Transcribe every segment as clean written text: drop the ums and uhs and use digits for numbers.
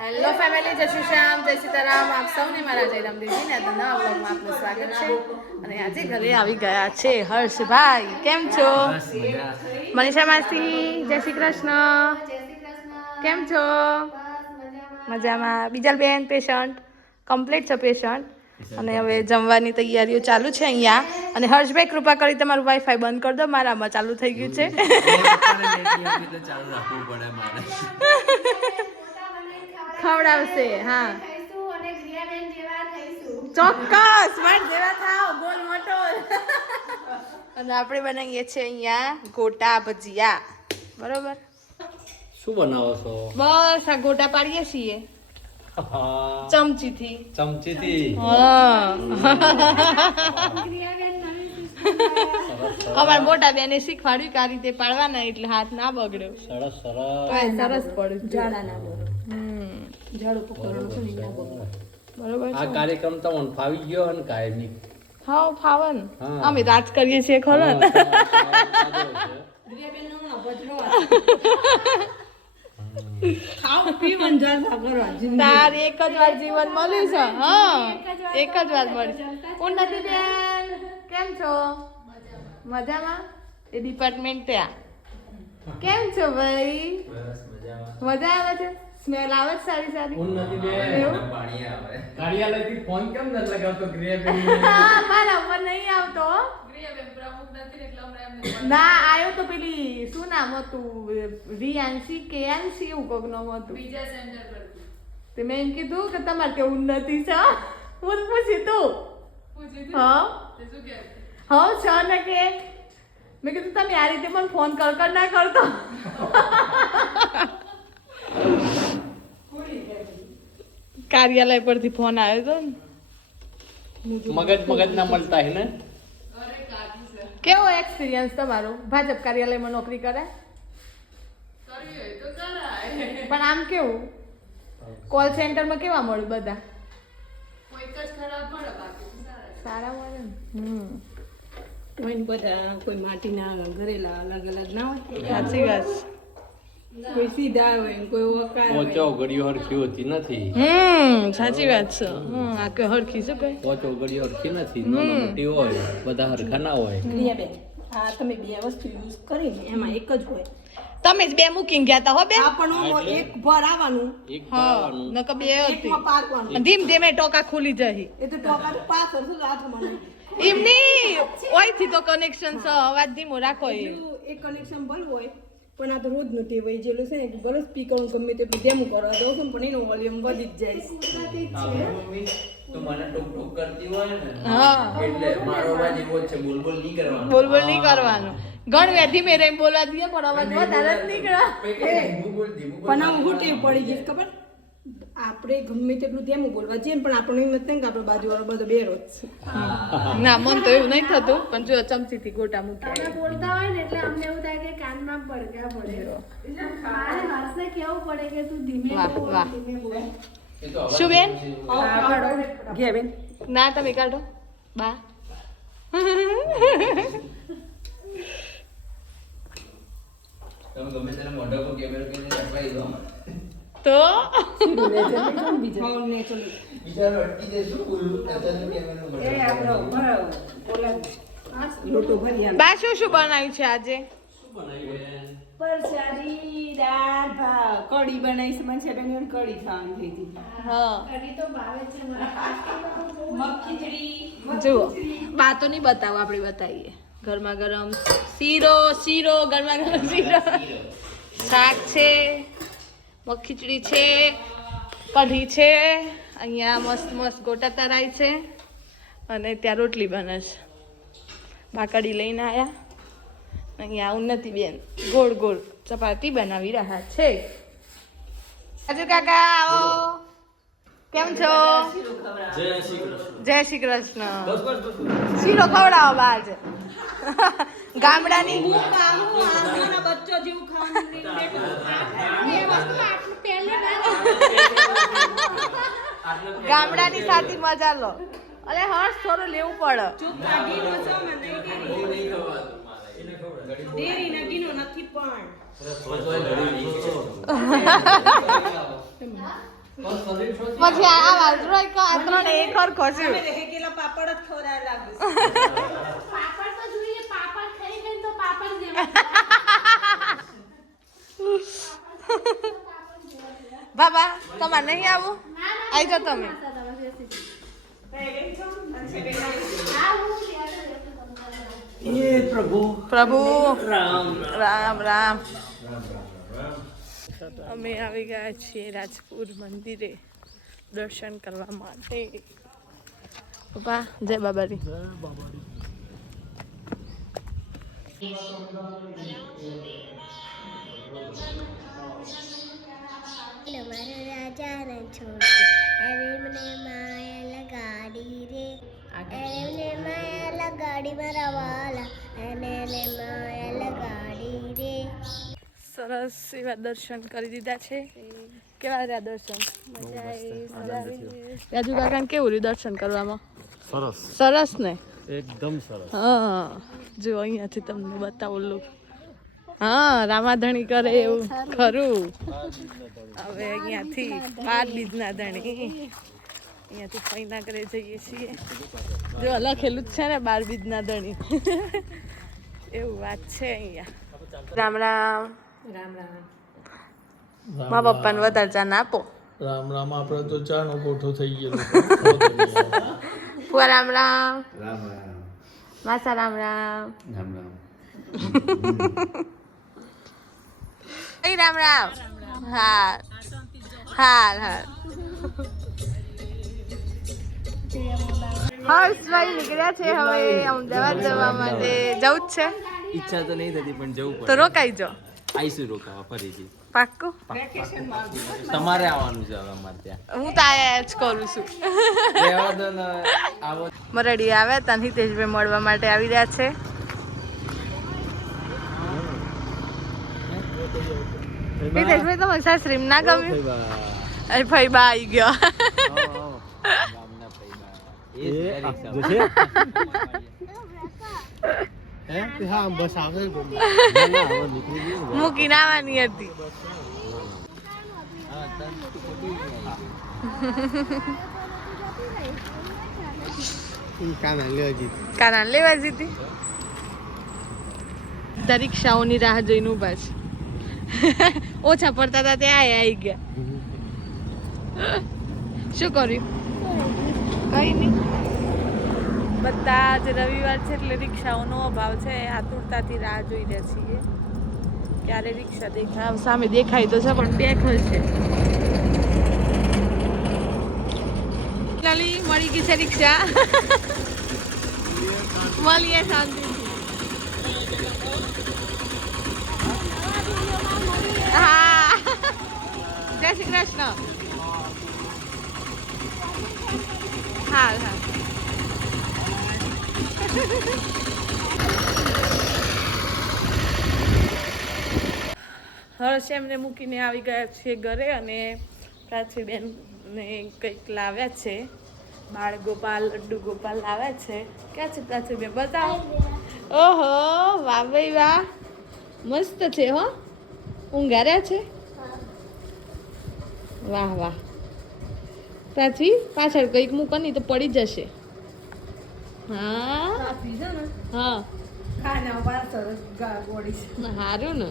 Hello family, જય શ્રી શ્યામ, જય સીતારામ. આપ સૌને મારા જયરામ દેવીને નવા વ્લોગમાં આપનું સ્વાગત છે. અને આજે ઘરે આવી ગયા છે હર્ષભાઈ. કેમ છો? મનીષા માસી, જય શ્રી કૃષ્ણ. કેમ છો? મજામાં. બીજલબેન પેશન્ટ કમ્પ્લીટ છે પેશન્ટ. અને હવે જમવાની તૈયારીઓ ચાલુ છે અહીંયા. અને હર્ષભાઈ કૃપા કરી તમારું વાઈફાઈ બંધ કરી દો, મારામાં ચાલુ થઈ ગયું છે. ખવડાવશે. હા, ચોક્કસ માર જેવા થાવ, બોલ મોટો. અને આપણે બનાવીએ છીએ અહીંયા ગોટા ભજીયા. બરોબર. શું બનાવો છો? બસ આ ગોટા પાડીએ છીએ ચમચીથી. હા, અમારા મોટા બેને શીખવાડ્યું કે આ રીતે પાડવાના એટલે હાથ ના બગડ્યો. સરસ સરસ પડ્યું. ઝાડા ના બગડે. ઝાડુ પકડવાનું છે ને ના બગડે. બરોબર આ છે. કાર્યક્રમ તમને ફાવી ગયો અને કાયમી. હા, ફાવન. હા. અમે રાજ કરીએ છીએ ખરો ને. તાર એક જ વાર જીવન મળ્યું છે. હા, એક જ વાર મળ્યું. ઉન્નતિ બેન કેમ છો? મજામાં. એ ડિપાર્ટમેન્ટ ત્યાં કેમ છો ભાઈ? મજા આવે છે? સ્મેલ આવે છે સારી સારી? ઉન્નતિ બેન એવું? કાર્યાલયથી ફોન કેમ ન લગાવતો ક્રિયાબેન? હા, મારા પર નહીં આવતો. ના, આયો તો પેલી શું નામ હતું, રિયાંશી કેયાંશી એવું કોક નામ હતું. બીજા સેન્ટર પર તે મેં એમ કીધું કે તમારે કે ઉન્નતિ છે. હું પૂછી તું હા હા છે ને કે મેં કીધું તમે આ રીતે પણ ફોન કર ના કરતો. કાર્યાલય પરથી ફોન આવ્યો હતો ને. મગજ ના મળતા હે ને. કેવો એક્સપિરિયન્સ તમારો? ભાજપ કાર્યાલયમાં નોકરી કરે? પણ આમ કેવું કોલ સેન્ટરમાં કેવા મળે બધા? સારા મળે ને. કોઈ બધા કોઈ માટીના ઘરેલા અલગ અલગ ના હોય. સાચી વાત. કોઈ સીધા હોય ને કોઈ ઓકાર હોય. પોચો ઘડીઓ હરખી હોતી નથી. સાચી વાત છે. આ કે હરખી શું કહે? પોચો ઘડીઓ હરખી નથી. નાની મોટી હોય, બધા હરખા ના હોય. ક્રિયાબેન, આ તમે બે વસ્તુ યુઝ કરીને એમાં એક જ હોય. તમે જ બે મૂકીને ગયા તા હો બે. આ પણ એક ભર આવવાનું, એક હા, ભરવાનું. નકર બે હતી. એકમાં પાકવાનું. ધીમ ધીમે ટોકા ખુલી જાય. એ તો ટોકાનું પાછળ શું હાથમાં નહીં. એમની ઓયથી તો કનેક્શન છે. અવાજ ધીમો રાખો. એ બીજું એક કનેક્શન ભરવું હોય પણ આ તો રોજનું ટેવ હોય જેલું છે ને કે ભલે સ્પીકર ગમે તેટલું ડેમો કરો દઉં છું પણ એનો વોલ્યુમ વધી જ જાય. તો મને ટોક ટોક કરતી હોય ને હા, એટલે મારો અવાજ એવો જ છે, બોલ બોલ નહીં કરવાનું. બોલ બોલ નહીં કરવાનું. ઘણ ધીમે રહીને બોલવા દઈએ પણ અવાજ વધારે જ નીકળે. ધીમું બોલ પણ આમ હું ટેવ પડી ગઈ ખબર, આપણે ગમે તેટલું ધ્યાન બોલવા જઈએ પણ આપણને એમ નથી કે આપણો બાજુવાળો બધો બેરો જ છે. ના, મન તો એવું નહીં થતું પણ જો ચમચીથી ગોટા મૂક્યા. બોલતા હોય ને એટલે અમને એવું થાય કે કાનમાં પડઘા પડે. મારે હર્ષને કેવું પડે કે તું ધીમે વાહ, બોલ, વાહ. ધીમે બોલ. શું બેન? ઘે બેન ના, તમે કાઢો બા. તમે ગમે ત્યારે મોઢા પર કેમેરો કરીને ચપડાઈ દો આમાં. તો બિચારો અટકી જાય, શું બોલું? અચાનક કેમેરો લોટો ભરી આમ બા શું શું બનાવ્યું છે આજે? પરસાદી દાળ ભાત કઢી બનાવી છે મને છે બેન કઢી ખાવાની થઈ હતી. હા, કઢી તો ભાવે છે મને. મગ ખીચડી જુઓ બા તો નહીં બતાવો, આપણે બતાવીએ. ગરમા ગરમ શીરો ગરમા ગરમ શીરો, શાક છે, મગ ખીચડી છે, કઢી છે, અહીંયા મસ્ત મસ્ત ગોટા તરાય છે અને ત્યાં રોટલી બને છે. બા કઢી લઈને આવ્યા. અહીંયા ઉન્નતિ બેન ગોળ ગોળ ચપાતી બનાવી રહ્યા છે. રાજુ કાકા આવો. કેમ છો? જય શ્રી કૃષ્ણ. શીરો ખવડાવો બાજ. ગામડાની બચ્ચો જેવું ખાવાનું ગામડાની સાથી મજા લો. અરે હર્ષ થોડું લેવું પડે. ડેરી ના ગીનો નથી પણ પછી આ વાજરો એક આ ત્રણ એક હરખો છે પાપડ તો જોઈએ પાપડ ખાઈ ગઈ તો પાપડ જેવા બાબા તમારે નહીં આવું આવી જાઓ તમે પ્રભુ રામ રામ અમે આવી ગયા છીએ રાજપુર મંદિરે દર્શન કરવા માટે પપ્પા જય બાબારી રાજા છોડ અરે મને માયા લગાડી રે અરે મને માયા લગાડી મારા વાલા અને માયા લગાડી રે સરસ એવા દર્શન કરી દીધા છે કેવા રહ્યા દર્શન રાજુ કાકા કેવું રહ્યું દર્શન કરવામાં સરસ સરસ ને એકદમ સરસ હા જો અહીંયાથી તમને બતાવું લુક હા રામાધણી કરે એવું ખરું હવે અહીંયાથી 12 બીજના ધણી અહીંયાથી ફઈના કરે જઈએ છીએ જો લખેલું જ છે ને 12 બીજના ધણી એવું વાત છે અહીંયા રામ રામ રામ રામ મા પપ્પાને વધારે ચા ના આપો રામ રામ આપણે તો ચાનો કોઠો થઈ ગયેલો ફુવા રામ રામ રામ રામ માસા રામ રામ રામ રામ એ રામ રામ હા હા હા હર્ષભાઈ નીકળ્યા છે હવે અમદાવાદ જવા માટે જવું જ છે ઈચ્છા તો નહીં થતી પણ જવું તો પડે રોકાઈ જાઓ આઈશું રોકાવા ફરીથી પાક્કું તમારે આવવાનું છે હવે અમારે ત્યાં હું તો આયા જ કરું છું રહેવા દો ને આવો મરડી આવે તને હિતેશભાઈ મળવા માટે આવી રહ્યા છે હિતેશભાઈ તમારી સાસરી ના ગમ્યું અરે ભાઈ બા આવી ગયો ગામના મૂકીને આવવાની હતી કાના લેવા જીતી રિક્ષાઓની રાહ જોઈને ઉભા છે ઓછા પડતા હતા ત્યાં આવી ગયા શું કર્યું કઈ નહીં બધા જ રવિવાર છે એટલે રિક્ષાઓનો અભાવ છે આતુરતાથી રાહ જોઈ રહ્યા છીએ ક્યારે રિક્ષા દેખાય સામે દેખાય તો છે પણ પેક હશે લાલી મળી ગઈ છે રિક્ષા મળીએ શાંતિ હા જય શ્રી કૃષ્ણ હા હા હર્ષ એમને મૂકીને આવી ગયા છે ઘરે અને પ્રાચીબેન ને કંઈક લાવ્યા છે બાળ ગોપાલ લડ્ડુ ગોપાલ લાવ્યા છે ક્યાં છે પ્રાચીબેન બતાવો ઓહો વાહ ભાઈ વાહ મસ્ત છે હો ઊંઘાર્યા છે વાહ વાહ પ્રાચી પાછળ કંઈક મૂકો નહીં તો પડી જશે હા હા સારું ને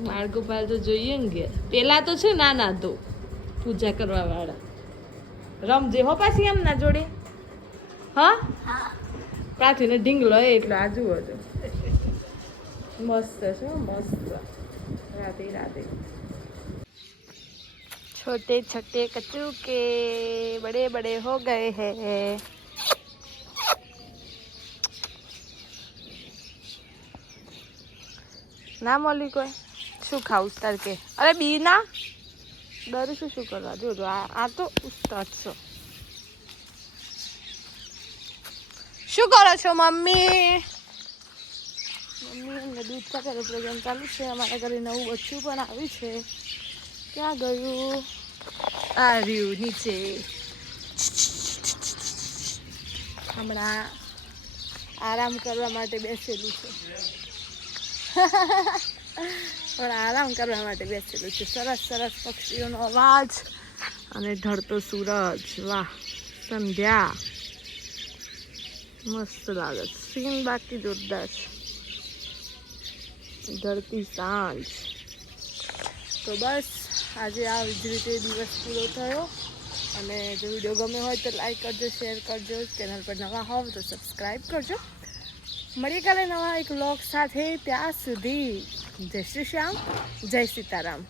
બાળ ગોપાલ તો જોઈએ ને ઘેર પેલા તો છે નાના તો પૂજા કરવા વાળા રમજે હો પાછી એમ ના જોડે હા પ્રાચીને ઢીંગલો એટલે આજુ હતું મસ્ત છે મસ્ત રાધે રાધે छोटे छोटे कच्चू के बड़े बड़े हो गए हैं ના મળી કોઈ શું ખાવું તાર કે અરે બી ના ડર શું કરવા જોજો આ તો ઉસ્તાદ છો શું કરો છો મમ્મી મમ્મી એમને દૂધ પાકેલો પ્રોગ્રામ ચાલુ છે અમારા ઘરે નવું બચ્ચું પણ આવ્યું છે ક્યાં ગયું આ રહ્યું નીચે હમણાં આરામ કરવા માટે બેસેલું છે પણ આરામ કરવા માટે બેસેલું છે સરસ સરસ પક્ષીઓનો અવાજ અને ઢળતો સૂરજ, વાહ સંધ્યા મસ્ત લાગે છે. સીન બાકી જોરદાર છે. ઢળતી સાંજ. તો બસ આજે આ જ રીતે દિવસ પૂરો થયો. અને જો વિડીયો ગમે હોય તો લાઈક કરજો, શેર કરજો. ચેનલ પર નવા હોવ તો સબસ્ક્રાઈબ કરજો. મળીએ કાલે નવા એક વ્લોગ સાથે. ત્યાં સુધી જય શ્રી શ્યામ, જય સીતારામ.